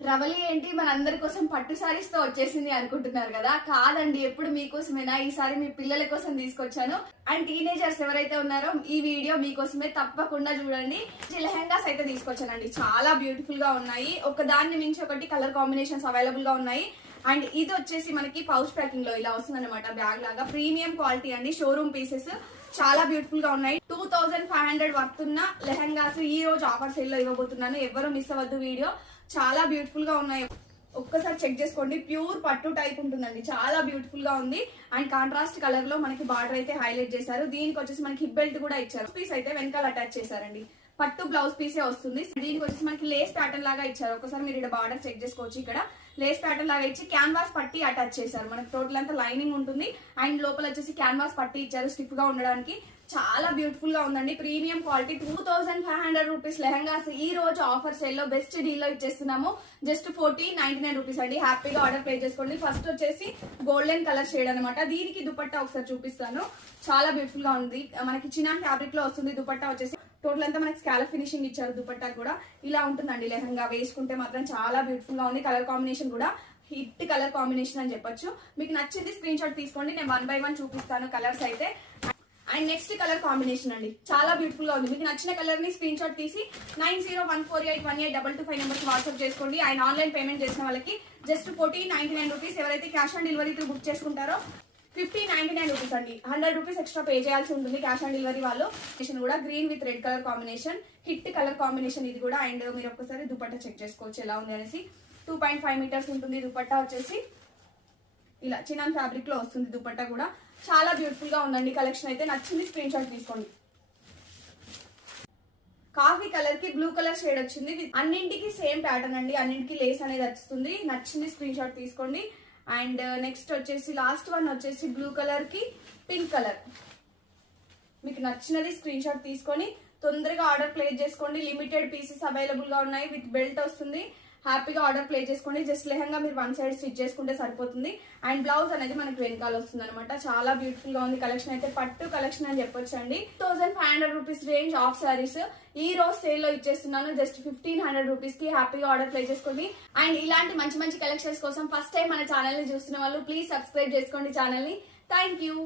రవలి ఏంటి మనందరి కోసం పట్టు సారీస్ తో వచ్చేసింది అనుకుంటున్నారు కదా? కాదండి, ఎప్పుడు మీకోసమేనా. ఈసారి మీ పిల్లల కోసం తీసుకొచ్చాను. అండ్ టీనేజర్స్ ఎవరైతే ఉన్నారో ఈ వీడియో మీకోసమే, తప్పకుండా చూడండి. లెహెంగాస్ అయితే తీసుకొచ్చానండి, చాలా బ్యూటిఫుల్ గా ఉన్నాయి. ఒకదాన్ని మించి ఒకటి కలర్ కాంబినేషన్స్ అవైలబుల్ గా ఉన్నాయి. అండ్ ఇది వచ్చేసి మనకి పౌచ్ ప్యాకింగ్ లో ఇలా వస్తుంది అనమాట, బ్యాగ్ లాగా. ప్రీమియం క్వాలిటీ అండి, షోరూమ్ పీసెస్ చాలా బ్యూటిఫుల్ గా ఉన్నాయి. 2500 వర్త్ ఉన్న లెహెంగాస్ ఈ రోజు ఆఫర్ సేల్ లో ఇవ్వబోతున్నాను. ఎవరు మిస్ అవ్వద్దు వీడియో, చాలా బ్యూటిఫుల్ గా ఉన్నాయి. ఒక్కసారి చెక్ చేసుకోండి. ప్యూర్ పట్టు టైప్ ఉంటుందండి, చాలా బ్యూటిఫుల్ గా ఉంది. అండ్ కాంట్రాస్ట్ కలర్ లో మనకి బార్డర్ అయితే హైలైట్ చేశారు. దీనికి వచ్చేసి మనకి హిప్ బెల్ట్ కూడా ఇచ్చారు. పీస్ అయితే వెనకాల అటాచ్ చేశారండి. పట్టు బ్లౌజ్ పీసే వస్తుంది. దీనికి వచ్చేసి మనకి లేస్ ప్యాటర్న్ లాగా ఇచ్చారు. ఒకసారి మీరు ఇక్కడ బార్డర్ చెక్ చేసుకోవచ్చు. ఇక్కడ లేస్ ప్యాటర్న్ లాగా ఇచ్చి క్యాన్వాస్ పట్టి అటాచ్ చేశారు. మనకి టోటల్ అంతా లైనింగ్ ఉంటుంది. అండ్ లోపల వచ్చేసి క్యాన్వాస్ పట్టి ఇచ్చారు స్టిఫ్ గా ఉండడానికి. చాలా బ్యూటిఫుల్ గా ఉందండి, ప్రీమియం క్వాలిటీ. 2500 రూపీస్ లెహంగాస్ ఈ రోజు ఆఫర్ సేల్ లో బెస్ట్ డీల్ లో ఇచ్చేస్తున్నాము. జస్ట్ 1499 రూపీస్ అండి. హ్యాపీగా ఆర్డర్ ప్లేస్ చేసుకోండి. ఫస్ట్ వచ్చేసి గోల్డెన్ కలర్ షేడ్ అనమాట. దీనికి దుపట్టా ఒకసారి చూపిస్తాను. చాలా బ్యూటిఫుల్ గా ఉంది. మనకి చినాన్ ఫ్యాబ్రిక్ లో వస్తుంది. దుపట్టా వచ్చేసి టోటల్ అంతా మనకి స్కాలప్ ఫినిషింగ్ ఇచ్చారు. దుపట్టా కూడా ఇలా ఉంటుందండి. లెహంగా వేసుకుంటే మాత్రం చాలా బ్యూటిఫుల్ గా ఉంది. కలర్ కాంబినేషన్ కూడా హిట్ కలర్ కాంబినేషన్ అని చెప్పొచ్చు. మీకు నచ్చింది స్క్రీన్ షాట్ తీసుకోండి. నేను 1 by 1 చూపిస్తాను కలర్స్ అయితే. అండ్ నెక్స్ట్ కలర్ కాంబినేషన్ అండి, చాలా బ్యూటిఫుల్ గా ఉంది. మీకు నచ్చిన కలర్ ని స్క్రీన్ షాట్ తీసి 9014818225 నెంబర్స్ వాట్సాప్ చేసుకోండి. అండ్ ఆన్లైన్ పేమెంట్ చేసిన వాళ్ళకి జస్ట్ 1499 రూపీస్. ఎవరైతే క్యాష్ ఆన్ డెలివరీ బుక్ చేసుకుంటారో 1599 రూపీస్ అండి. 100 రూపీస్ ఎక్స్ట్రా పే చేయాల్సి ఉంటుంది క్యాష్ ఆన్ డెలివరీ వాళ్ళు. కూడా green with red colour combination, hit colour combination ఇది కూడా. అండ్ మీరు ఒక్కసారి దుపట్టా చెక్ చేసుకోవచ్చు ఎలా ఉంది అనేసి. 2.5 మీటర్స్ ఉంటుంది. దుపట్టా వచ్చేసి ఇలా చినాన్ ఫ్యాబ్రిక్ లో వస్తుంది. దుపట్టా కూడా చాలా బ్యూటిఫుల్ గా ఉందండి. కలెక్షన్ అయితే నచ్చింది స్క్రీన్ షాట్ తీసుకోండి. కాఫీ కలర్ కి బ్లూ కలర్ షేడ్ వచ్చింది. అన్నింటికి సేమ్ ప్యాటర్న్ అండి, అన్నింటికి లేస్ అనేది వస్తుంది. నచ్చింది స్క్రీన్ షాట్ తీసుకోండి. అండ్ నెక్స్ట్ వచ్చేసి లాస్ట్ వన్ వచ్చేసి బ్లూ కలర్ కి పింక్ కలర్. మీకు నచ్చినది స్క్రీన్ షాట్ తీసుకొని తొందరగా ఆర్డర్ ప్లేస్ చేసుకోండి. లిమిటెడ్ పీసెస్ అవైలబుల్ గా ఉన్నాయి. విత్ బెల్ట్ వస్తుంది. హ్యాపీగా ఆర్డర్ ప్లేస్ చేసుకోండి. జస్ట్ లెహంగా మీరు 1 సైడ్ స్టిచ్ చేసుకుంటే సరిపోతుంది. అండ్ బ్లౌజ్ అనేది మనకి వెనకాల వస్తుంది అనమాట. చాలా బ్యూటిఫుల్ గా ఉంది. కలెక్షన్ అయితే పట్టు కలెక్షన్ అని చెప్పొచ్చు అండి. 2500 రూపీస్ రేంజ్ ఆఫ్ సారీస్ ఈ రోజు సేల్ లో ఇచ్చేస్తున్నాను. జస్ట్ 1500 రూపీస్ కి హ్యాపీగా ఆర్డర్ ప్లేస్ చేసుకోండి. అండ్ ఇలాంటి మంచి మంచి కలెక్షన్స్ కోసం ఫస్ట్ టైం మన ఛానల్ ని చూస్తున్న వాళ్ళు ప్లీజ్ సబ్స్క్రైబ్ చేసుకోండి ఛానల్ ని. Thank you.